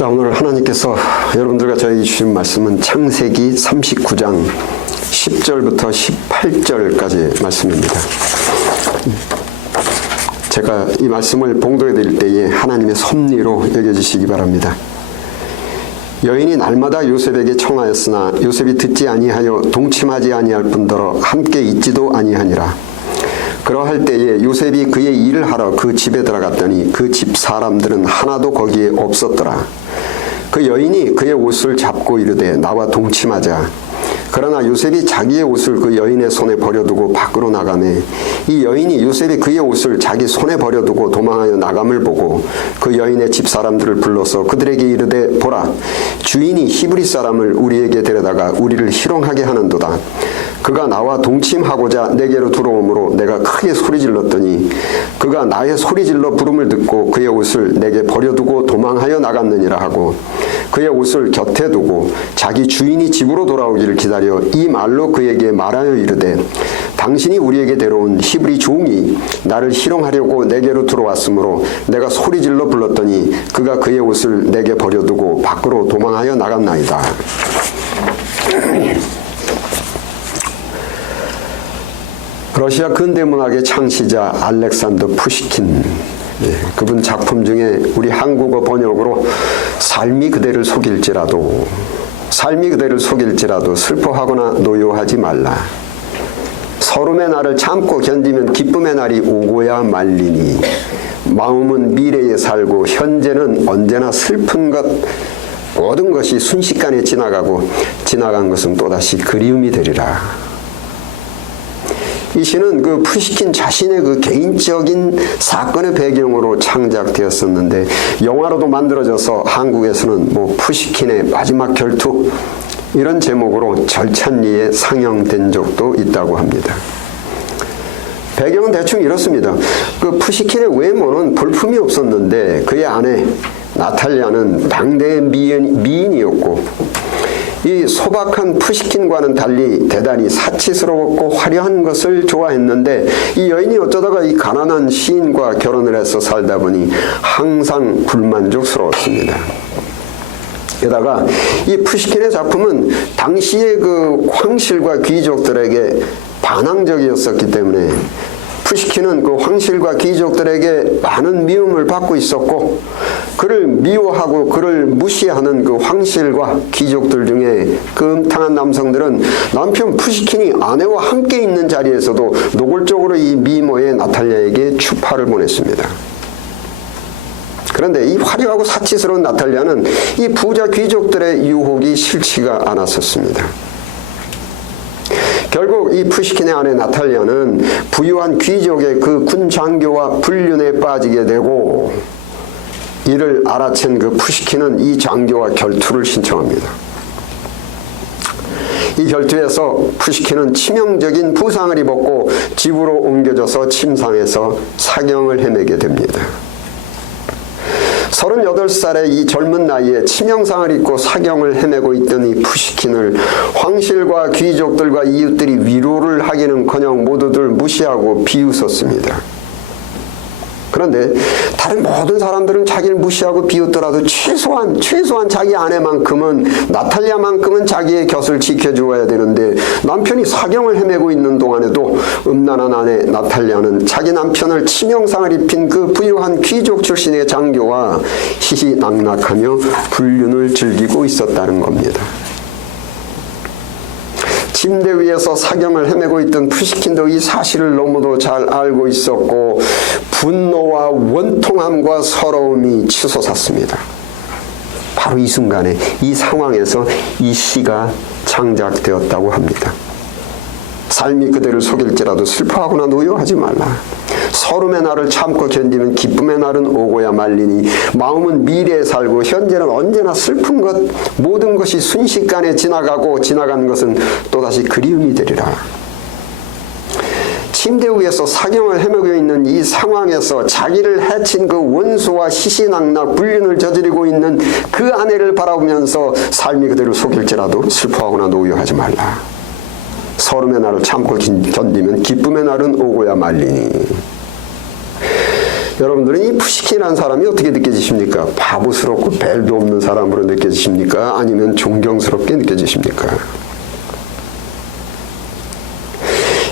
자, 오늘 하나님께서 여러분들과 저에게 주신 말씀은 창세기 39장 10절부터 18절까지 말씀입니다. 제가 이 말씀을 봉독해 드릴 때에 하나님의 섭리로 여겨지시기 바랍니다. 여인이 날마다 요셉에게 청하였으나 요셉이 듣지 아니하여 동침하지 아니할 뿐더러 함께 있지도 아니하니라. 그러할 때에 요셉이 그의 일을 하러 그 집에 들어갔더니 그 집 사람들은 하나도 거기에 없었더라. 그 여인이 그의 옷을 잡고 이르되 나와 동침하자. 그러나 요셉이 자기의 옷을 그 여인의 손에 버려두고 밖으로 나가매 이 여인이 요셉이 그의 옷을 자기 손에 버려두고 도망하여 나감을 보고 그 여인의 집 사람들을 불러서 그들에게 이르되 보라, 주인이 히브리 사람을 우리에게 데려다가 우리를 희롱하게 하는도다. 그가 나와 동침하고자 내게로 들어오므로 내가 크게 소리질렀더니 그가 나의 소리질러 부름을 듣고 그의 옷을 내게 버려두고 도망하여 나갔느니라 하고 그의 옷을 곁에 두고 자기 주인이 집으로 돌아오기를 기다려 이 말로 그에게 말하여 이르되 당신이 우리에게 데려온 히브리 종이 나를 희롱하려고 내게로 들어왔으므로 내가 소리질러 불렀더니 그가 그의 옷을 내게 버려두고 밖으로 도망하여 나갔나이다. 러시아 근대문학의 창시자 알렉산더 푸시킨, 그분 작품 중에 우리 한국어 번역으로 삶이 그대를 속일지라도 슬퍼하거나 노여하지 말라. 서름의 날을 참고 견디면 기쁨의 날이 오고야 말리니 마음은 미래에 살고 현재는 언제나 슬픈 것 모든 것이 순식간에 지나가고 지나간 것은 또다시 그리움이 되리라. 이 시는 그 푸시킨 자신의 그 개인적인 사건의 배경으로 창작되었었는데 영화로도 만들어져서 한국에서는 뭐 푸시킨의 마지막 결투 이런 제목으로 절찬리에 상영된 적도 있다고 합니다. 배경은 대충 이렇습니다. 그 푸시킨의 외모는 볼품이 없었는데 그의 아내 나탈리아는 당대의 미인이었고 이 소박한 푸시킨과는 달리 대단히 사치스러웠고 화려한 것을 좋아했는데 이 여인이 어쩌다가 이 가난한 시인과 결혼을 해서 살다 보니 항상 불만족스러웠습니다. 게다가 이 푸시킨의 작품은 당시의 그 황실과 귀족들에게 반항적이었었기 때문에 푸시킨은 그 황실과 귀족들에게 많은 미움을 받고 있었고 그를 미워하고 그를 무시하는 그 황실과 귀족들 중에 그 음탕한 남성들은 남편 푸시킨이 아내와 함께 있는 자리에서도 노골적으로 이 미모의 나탈리아에게 추파를 보냈습니다. 그런데 이 화려하고 사치스러운 나탈리아는 이 부자 귀족들의 유혹이 싫지가 않았었습니다. 결국 이 푸시킨의 아내 나탈리아는 부유한 귀족의 그 군 장교와 불륜에 빠지게 되고 이를 알아챈 그 푸시킨은 이 장교와 결투를 신청합니다. 이 결투에서 푸시킨은 치명적인 부상을 입었고 집으로 옮겨져서 침상에서 사경을 헤매게 됩니다. 38살의 이 젊은 나이에 치명상을 입고 사경을 헤매고 있던 이 푸시킨을 황실과 귀족들과 이웃들이 위로를 하기는커녕 모두들 무시하고 비웃었습니다. 그런데 다른 모든 사람들은 자기를 무시하고 비웃더라도 최소한 자기 아내만큼은 나탈리아만큼은 자기의 곁을 지켜주어야 되는데 남편이 사경을 헤매고 있는 동안에도 음란한 아내 나탈리아는 자기 남편을 치명상을 입힌 그 부유한 귀족 출신의 장교와 희희낙낙하며 불륜을 즐기고 있었다는 겁니다. 침대 위에서 사경을 헤매고 있던 푸시킨도 이 사실을 너무도 잘 알고 있었고 분노와 원통함과 서러움이 치솟았습니다. 바로 이 순간에 이 상황에서 이 시가 창작되었다고 합니다. 삶이 그대를 속일지라도 슬퍼하거나 노여하지 말라. 서름의 날을 참고 견디면 기쁨의 날은 오고야 말리니 마음은 미래에 살고 현재는 언제나 슬픈 것 모든 것이 순식간에 지나가고 지나간 것은 또다시 그리움이 되리라. 침대 위에서 사경을 헤매고 있는 이 상황에서 자기를 해친 그 원수와 희희낙낙 불륜을 저지르고 있는 그 아내를 바라보면서 삶이 그대를 속일지라도 슬퍼하거나 노여하지 말라. 서름의 날을 참고 견디면 기쁨의 날은 오고야 말리니. 여러분들은 이 푸시킨이라는 사람이 어떻게 느껴지십니까? 바보스럽고 벨도 없는 사람으로 느껴지십니까? 아니면 존경스럽게 느껴지십니까?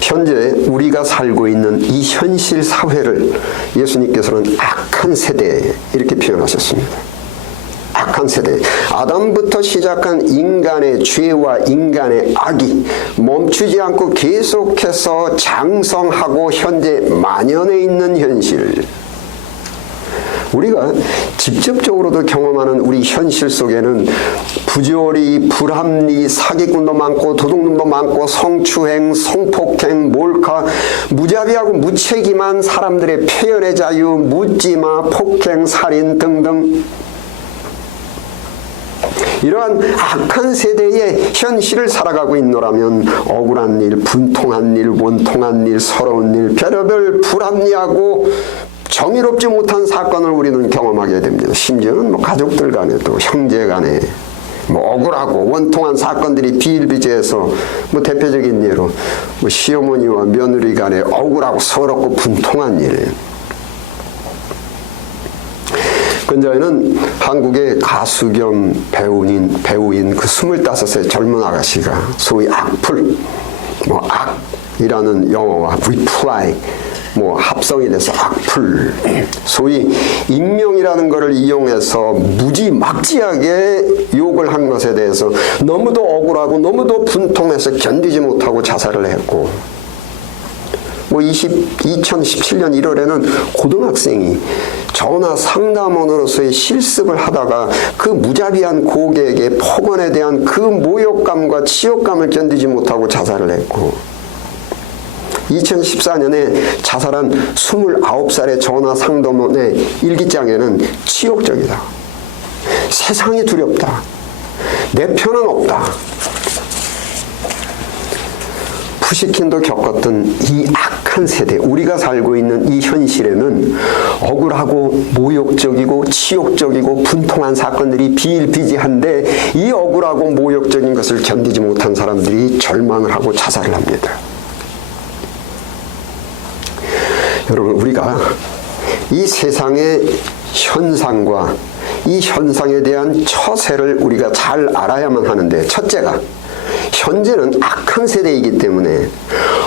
현재 우리가 살고 있는 이 현실 사회를 예수님께서는 악한 세대 이렇게 표현하셨습니다. 악한 세대. 아담부터 시작한 인간의 죄와 인간의 악이 멈추지 않고 계속해서 장성하고 현재 만연해 있는 현실. 우리가 직접적으로도 경험하는 우리 현실 속에는 부조리, 불합리, 사기꾼도 많고 도둑놈도 많고 성추행, 성폭행, 몰카, 무자비하고 무책임한 사람들의 표현의 자유, 묻지마, 폭행, 살인 등등 이러한 악한 세대의 현실을 살아가고 있노라면 억울한 일, 분통한 일, 원통한 일, 서러운 일, 별의별 불합리하고 정의롭지 못한 사건을 우리는 경험하게 됩니다. 심지어는 가족들 간에도 형제 간에 억울하고 원통한 사건들이 비일비재해서 대표적인 예로 시어머니와 며느리 간에 억울하고 서럽고 분통한 일. 근자에는 한국의 가수 겸 배우인 그 25세 젊은 아가씨가 소위 악플, 악이라는 영어와 reply, 합성이 돼서 악플, 소위 익명이라는 것을 이용해서 무지막지하게 욕을 한 것에 대해서 너무도 억울하고 너무도 분통해서 견디지 못하고 자살을 했고, 2017년 1월에는 고등학생이 전화 상담원으로서의 실습을 하다가 그 무자비한 고객의 폭언에 대한 그 모욕감과 치욕감을 견디지 못하고 자살을 했고, 2014년에 자살한 29살의 전화 상담원의 일기장에는 치욕적이다. 세상이 두렵다. 내 편은 없다. 푸시킨도 겪었던 이 악한 세대, 우리가 살고 있는 이 현실에는 억울하고 모욕적이고 치욕적이고 분통한 사건들이 비일비재한데 이 억울하고 모욕적인 것을 견디지 못한 사람들이 절망을 하고 자살을 합니다. 여러분, 우리가 이 세상의 현상과 이 현상에 대한 처세를 우리가 잘 알아야만 하는데, 첫째가 현재는 악한 세대이기 때문에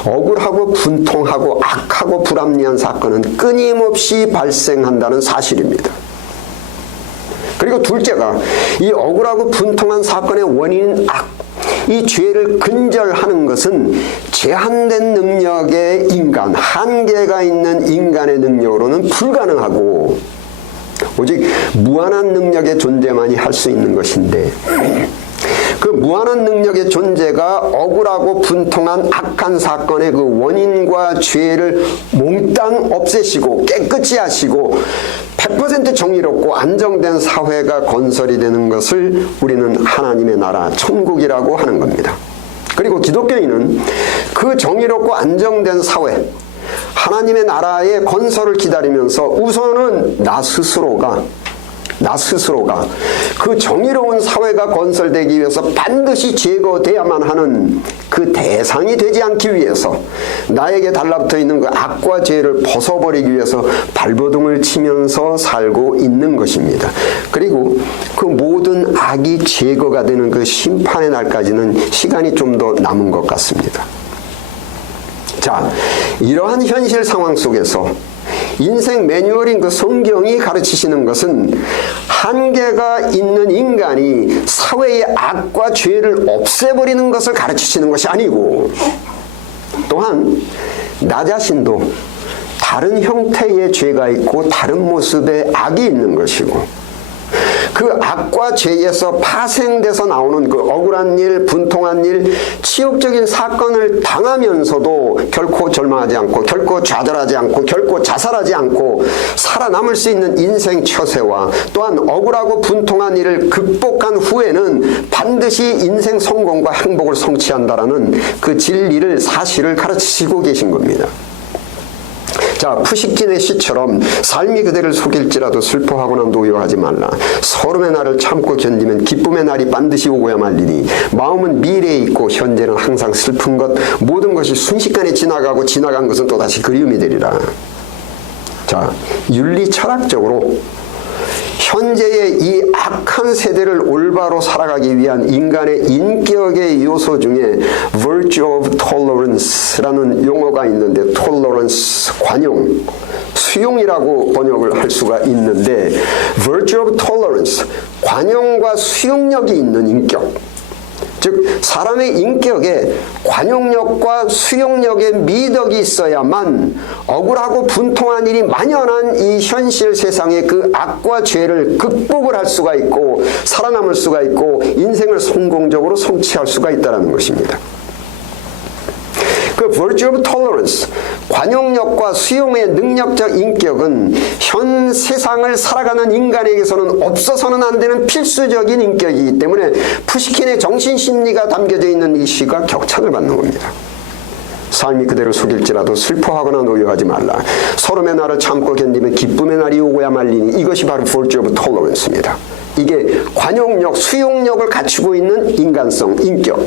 억울하고 분통하고 악하고 불합리한 사건은 끊임없이 발생한다는 사실입니다. 그리고 둘째가 이 억울하고 분통한 사건의 원인인 악, 이 죄를 근절하는 것은 제한된 능력의 인간, 한계가 있는 인간의 능력으로는 불가능하고 오직 무한한 능력의 존재만이 할 수 있는 것인데, 그 무한한 능력의 존재가 억울하고 분통한 악한 사건의 그 원인과 죄를 몽땅 없애시고 깨끗이 하시고 100% 정의롭고 안정된 사회가 건설이 되는 것을 우리는 하나님의 나라, 천국이라고 하는 겁니다. 그리고 기독교인은 그 정의롭고 안정된 사회, 하나님의 나라의 건설을 기다리면서 우선은 나 스스로가 그 정의로운 사회가 건설되기 위해서 반드시 제거돼야만 하는 그 대상이 되지 않기 위해서 나에게 달라붙어 있는 그 악과 죄를 벗어버리기 위해서 발버둥을 치면서 살고 있는 것입니다. 그리고 그 모든 악이 제거가 되는 그 심판의 날까지는 시간이 좀 더 남은 것 같습니다. 자, 이러한 현실 상황 속에서 인생 매뉴얼인 그 성경이 가르치시는 것은 한계가 있는 인간이 사회의 악과 죄를 없애버리는 것을 가르치시는 것이 아니고, 또한 나 자신도 다른 형태의 죄가 있고 다른 모습의 악이 있는 것이고, 그 악과 죄에서 파생돼서 나오는 그 억울한 일, 분통한 일, 치욕적인 사건을 당하면서도 결코 절망하지 않고 결코 좌절하지 않고 결코 자살하지 않고 살아남을 수 있는 인생 처세와 또한 억울하고 분통한 일을 극복한 후에는 반드시 인생 성공과 행복을 성취한다라는 그 진리를, 사실을 가르치시고 계신 겁니다. 자, 푸시킨의 시처럼 삶이 그대를 속일지라도 슬퍼하거나 노여하지 말라. 서름의 날을 참고 견디면 기쁨의 날이 반드시 오고야 말리니 마음은 미래에 있고 현재는 항상 슬픈 것, 모든 것이 순식간에 지나가고 지나간 것은 또다시 그리움이 되리라. 자, 윤리 철학적으로 현재의 이 악한 세대를 올바로 살아가기 위한 인간의 인격의 요소 중에 virtue of tolerance라는 용어가 있는데, tolerance, 관용, 수용이라고 번역을 할 수가 있는데, virtue of tolerance, 관용과 수용력이 있는 인격, 즉 사람의 인격에 관용력과 수용력의 미덕이 있어야만 억울하고 분통한 일이 만연한 이 현실 세상의 그 악과 죄를 극복을 할 수가 있고 살아남을 수가 있고 인생을 성공적으로 성취할 수가 있다는 것입니다. 그 virtue of tolerance, 관용력과 수용의 능력적 인격은 현 세상을 살아가는 인간에게서는 없어서는 안 되는 필수적인 인격이기 때문에 푸시킨의 정신심리가 담겨져 있는 이 시가 격찬을 받는 겁니다. 삶이 그대로 속일지라도 슬퍼하거나 노여하지 말라. 서름의 날을 참고 견디면 기쁨의 날이 오고야 말리니. 이것이 바로 virtue of tolerance입니다. 이게 관용력, 수용력을 갖추고 있는 인간성, 인격.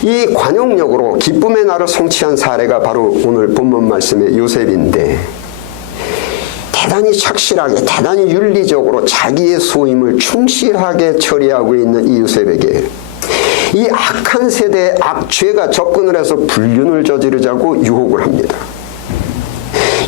이 관용력으로 기쁨의 날을 성취한 사례가 바로 오늘 본문 말씀의 요셉인데, 대단히 착실하게, 대단히 윤리적으로 자기의 소임을 충실하게 처리하고 있는 이 요셉에게 이 악한 세대의 악죄가 접근을 해서 불륜을 저지르자고 유혹을 합니다.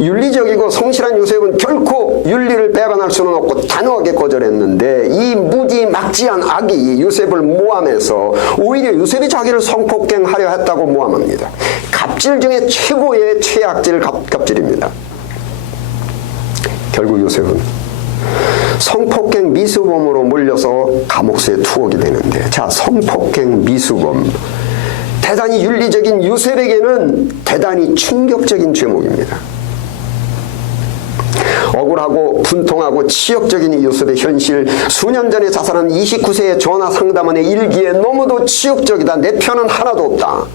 윤리적이고 성실한 요셉은 결코 윤리를 배반할 수는 없고 단호하게 거절했는데, 이 무지막지한 악이 요셉을 모함해서 오히려 요셉이 자기를 성폭행하려 했다고 모함합니다. 갑질 중에 최고의 최악질 갑질입니다. 결국 요셉은 성폭행 미수범으로 몰려서 감옥수에 투옥이 되는데, 자, 성폭행 미수범, 대단히 윤리적인 요셉에게는 대단히 충격적인 죄목입니다. 억울하고 분통하고 치욕적인 이 요셉의 현실, 수년 전에 자살한 29세의 전화 상담원의 일기에 너무도 치욕적이다. 내 편은 하나도 없다.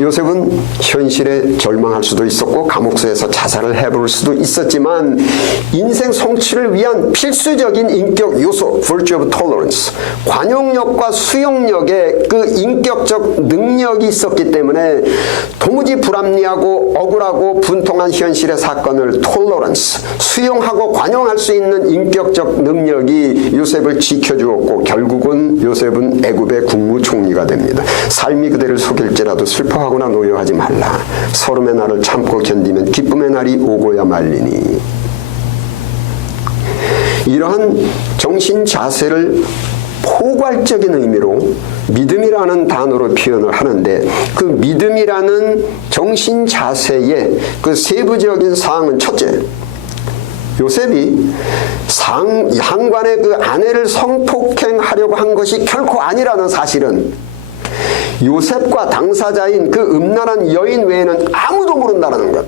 요셉은 현실에 절망할 수도 있었고 감옥소에서 자살을 해볼 수도 있었지만, 인생 성취를 위한 필수적인 인격 요소 virtue of tolerance, 관용력과 수용력의 그 인격적 능력이 있었기 때문에 도무지 불합리하고 억울하고 분통한 현실의 사건을 tolerance, 수용하고 관용할 수 있는 인격적 능력이 요셉을 지켜주었고, 결국은 요셉은 애굽의 국무총리가 됩니다. 삶이 그대를 속일지라도 슬퍼하거나 노여하지 말라. 서름의 날을 참고 견디면 기쁨의 날이 오고야 말리니. 이러한 정신 자세를 포괄적인 의미로 믿음이라는 단어로 표현을 하는데, 그 믿음이라는 정신 자세의 그 세부적인 사항은 첫째, 요셉이 향관의 그 아내를 성폭행하려고 한 것이 결코 아니라는 사실은 요셉과 당사자인 그 음란한 여인 외에는 아무도 모른다는 것.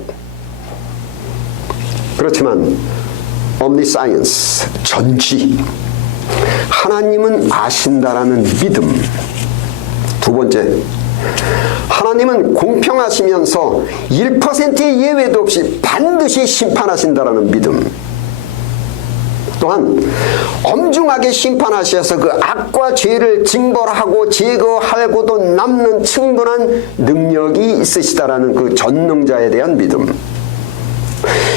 그렇지만 omniscience, 전지, 하나님은 아신다라는 믿음. 두 번째, 하나님은 공평하시면서 1%의 예외도 없이 반드시 심판하신다라는 믿음. 또한 엄중하게 심판하셔서 그 악과 죄를 징벌하고 제거하고도 남는 충분한 능력이 있으시다라는 그 전능자에 대한 믿음.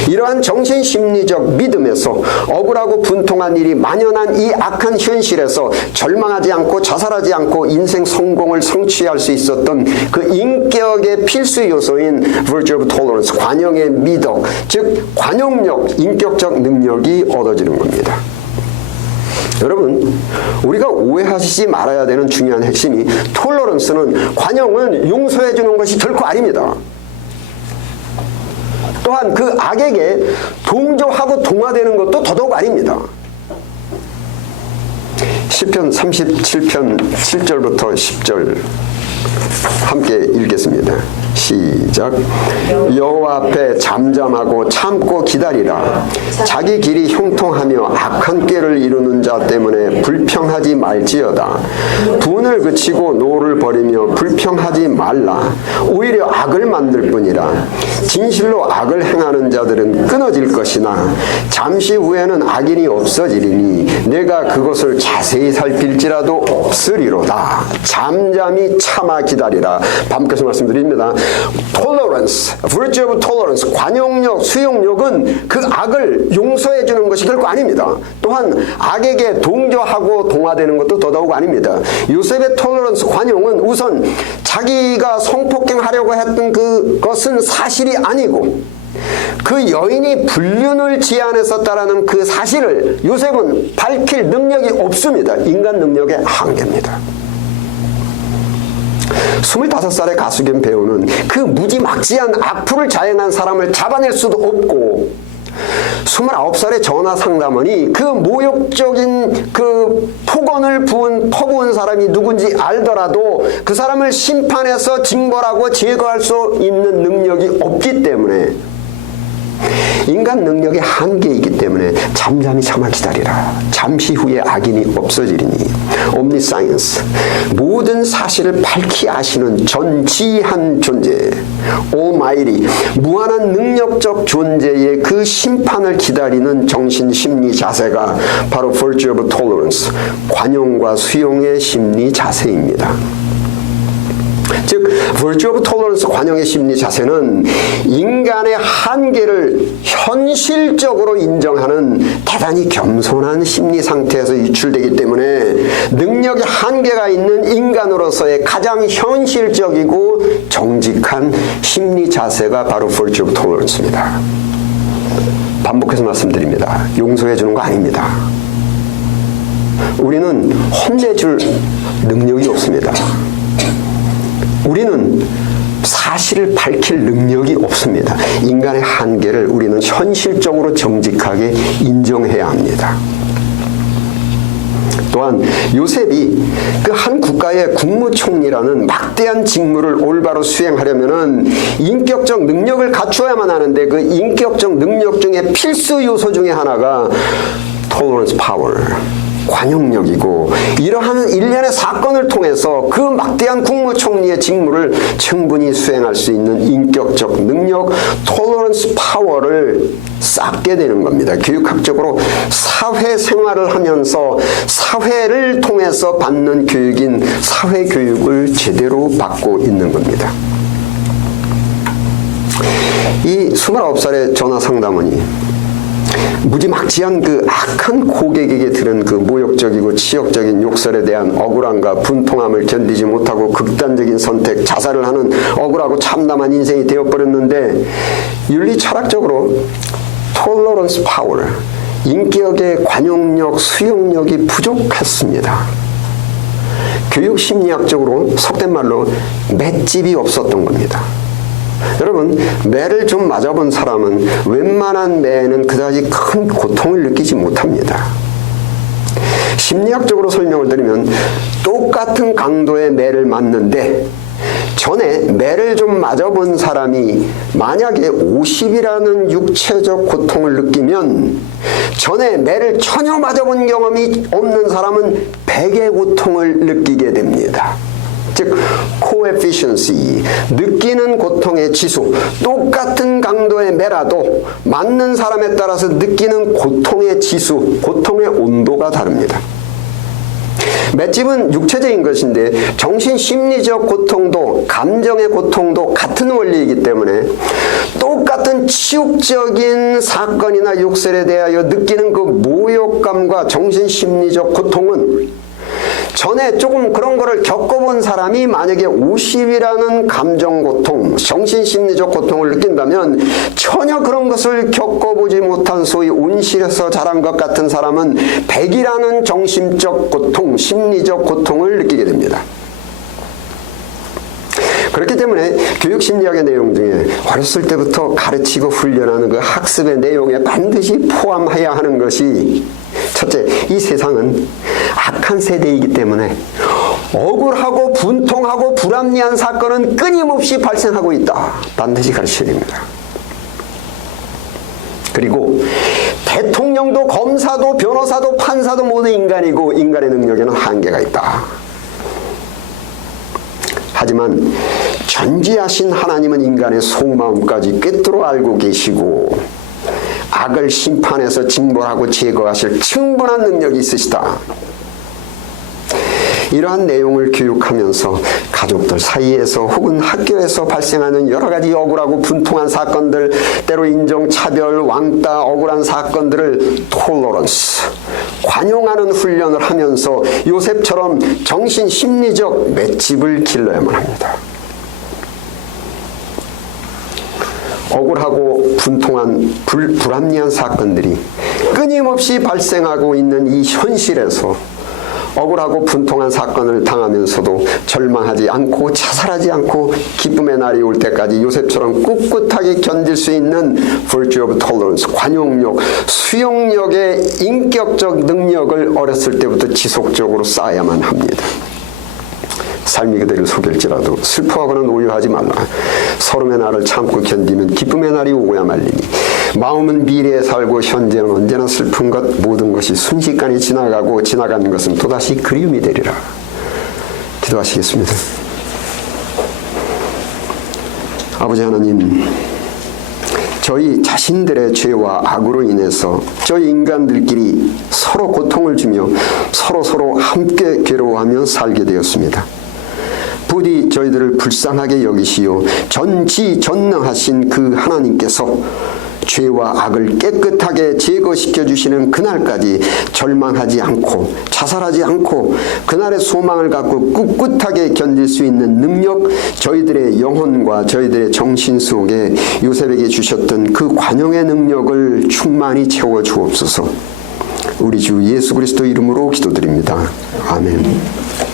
이러한 정신심리적 믿음에서 억울하고 분통한 일이 만연한 이 악한 현실에서 절망하지 않고 자살하지 않고 인생 성공을 성취할 수 있었던 그 인격의 필수 요소인 virtue of tolerance, 관용의 미덕, 즉 관용력, 인격적 능력이 얻어지는 겁니다. 여러분, 우리가 오해하시지 말아야 되는 중요한 핵심이, 톨러런스는, 관용은 용서해 주는 것이 결코 아닙니다. 또한 그 악에게 동조하고 동화되는 것도 더더욱 아닙니다. 시편 37편 7절부터 10절 함께 읽겠습니다. 시작. 여호와 앞에 잠잠하고 참고 기다리라. 자기 길이 형통하며 악한 꾀를 이루는 자 때문에 불평하지 말지어다. 분을 그치고 노를 버리며 불평하지 말라. 오히려 악을 만들 뿐이라. 진실로 악을 행하는 자들은 끊어질 것이나 잠시 후에는 악인이 없어지리니 내가 그것을 자세히 살필지라도 없으리로다. 잠잠히 참아 참아 기다리라. 반복해서 말씀드립니다. tolerance, virtue of tolerance, 관용력, 수용력은 그 악을 용서해 주는 것이 결코 아닙니다. 또한 악에게 동조하고 동화되는 것도 더더욱 아닙니다. 요셉의 tolerance, 관용은 우선 자기가 성폭행하려고 했던 그것은 사실이 아니고 그 여인이 불륜을 지안했었다라는 그 사실을 요셉은 밝힐 능력이 없습니다. 인간 능력의 한계입니다. 25살의 가수 겸 배우는 그 무지막지한 악플을 자행한 사람을 잡아낼 수도 없고 29살의 전화 상담원이 그 모욕적인 그 폭언을 퍼부은 사람이 누군지 알더라도 그 사람을 심판해서 징벌하고 제거할 수 있는 능력이 없기 때문에 인간 능력의 한계이기 때문에 잠잠히 참아 기다리라. 잠시 후에 악인이 없어지리니. omniscience, 모든 사실을 밝히 아시는 전지한 존재, almighty, 무한한 능력적 존재의 그 심판을 기다리는 정신 심리 자세가 바로 virtue of tolerance, 관용과 수용의 심리 자세입니다. 즉 virtue of tolerance, 관용의 심리 자세는 인간의 한계를 현실적으로 인정하는 대단히 겸손한 심리 상태에서 유출되기 때문에 능력의 한계가 있는 인간으로서의 가장 현실적이고 정직한 심리 자세가 바로 virtue of tolerance입니다. 반복해서 말씀드립니다. 용서해 주는 거 아닙니다. 우리는 혼내줄 능력이 없습니다. 우리는 사실을 밝힐 능력이 없습니다. 인간의 한계를 우리는 현실적으로 정직하게 인정해야 합니다. 또한 요셉이 그 한 국가의 국무총리라는 막대한 직무를 올바로 수행하려면은 인격적 능력을 갖추어야만 하는데 그 인격적 능력 중에 필수 요소 중에 하나가 tolerance power, 관용력이고 이러한 일련의 사건을 통해서 그 막대한 국무총리의 직무를 충분히 수행할 수 있는 인격적 능력, tolerance power를 쌓게 되는 겁니다. 교육학적으로 사회생활을 하면서 사회를 통해서 받는 교육인 사회교육을 제대로 받고 있는 겁니다. 이 29살의 전화상담원이 무지막지한 그 악한 고객에게 들은 그 모욕적이고 치욕적인 욕설에 대한 억울함과 분통함을 견디지 못하고 극단적인 선택, 자살을 하는 억울하고 참담한 인생이 되어버렸는데 윤리 철학적으로 tolerance power, 인격의 관용력, 수용력이 부족했습니다. 교육심리학적으로 속된 말로 맷집이 없었던 겁니다. 여러분, 매를 좀 맞아본 사람은 웬만한 매는 그다지 큰 고통을 느끼지 못합니다. 심리학적으로 설명을 드리면 똑같은 강도의 매를 맞는데 전에 매를 좀 맞아본 사람이 만약에 50이라는 육체적 고통을 느끼면 전에 매를 전혀 맞아본 경험이 없는 사람은 100의 고통을 느끼게 됩니다. 즉 coefficiency, 느끼는 고통의 지수, 똑같은 강도의 매라도 맞는 사람에 따라서 느끼는 고통의 지수, 고통의 온도가 다릅니다. 맷집은 육체적인 것인데 정신심리적 고통도 감정의 고통도 같은 원리이기 때문에 똑같은 치욕적인 사건이나 욕설에 대하여 느끼는 그 모욕감과 정신심리적 고통은 전에 조금 그런 거를 겪어본 사람이 만약에 50이라는 감정고통, 정신심리적 고통을 느낀다면 전혀 그런 것을 겪어보지 못한 소위 온실에서 자란 것 같은 사람은 100이라는 정신적 고통, 심리적 고통을 느끼게 됩니다. 그렇기 때문에 교육심리학의 내용 중에 어렸을 때부터 가르치고 훈련하는 그 학습의 내용에 반드시 포함해야 하는 것이 첫째, 이 세상은 악한 세대이기 때문에 억울하고 분통하고 불합리한 사건은 끊임없이 발생하고 있다. 반드시 가르쳐야 됩니다. 그리고 대통령도 검사도 변호사도 판사도 모두 인간이고 인간의 능력에는 한계가 있다. 하지만 전지하신 하나님은 인간의 속마음까지 꿰뚫어 알고 계시고 악을 심판해서 징벌하고 제거하실 충분한 능력이 있으시다. 이러한 내용을 교육하면서 가족들 사이에서 혹은 학교에서 발생하는 여러 가지 억울하고 분통한 사건들, 때로 인종차별, 왕따, 억울한 사건들을 톨러런스, 관용하는 훈련을 하면서 요셉처럼 정신 심리적 맷집을 길러야만 합니다. 억울하고 분통한 불합리한 사건들이 끊임없이 발생하고 있는 이 현실에서 억울하고 분통한 사건을 당하면서도 절망하지 않고 자살하지 않고 기쁨의 날이 올 때까지 요셉처럼 꿋꿋하게 견딜 수 있는 virtue of tolerance, 관용력, 수용력의 인격적 능력을 어렸을 때부터 지속적으로 쌓아야만 합니다. 삶이 그대를 속일지라도 슬퍼하거나 노여하지 말라. 서름의 날을 참고 견디면 기쁨의 날이 오고야 말리니 마음은 미래에 살고 현재는 언제나 슬픈 것, 모든 것이 순식간에 지나가고 지나가는 것은 또다시 그리움이 되리라. 기도하시겠습니다. 아버지 하나님, 저희 자신들의 죄와 악으로 인해서 저희 인간들끼리 서로 고통을 주며 서로 함께 괴로워하며 살게 되었습니다. 부디 저희들을 불쌍하게 여기시오 전지전능하신 그 하나님께서 죄와 악을 깨끗하게 제거시켜 주시는 그날까지 절망하지 않고 자살하지 않고 그날의 소망을 갖고 꿋꿋하게 견딜 수 있는 능력, 저희들의 영혼과 저희들의 정신 속에 요셉에게 주셨던 그 관용의 능력을 충만히 채워 주옵소서. 우리 주 예수 그리스도 이름으로 기도드립니다. 아멘.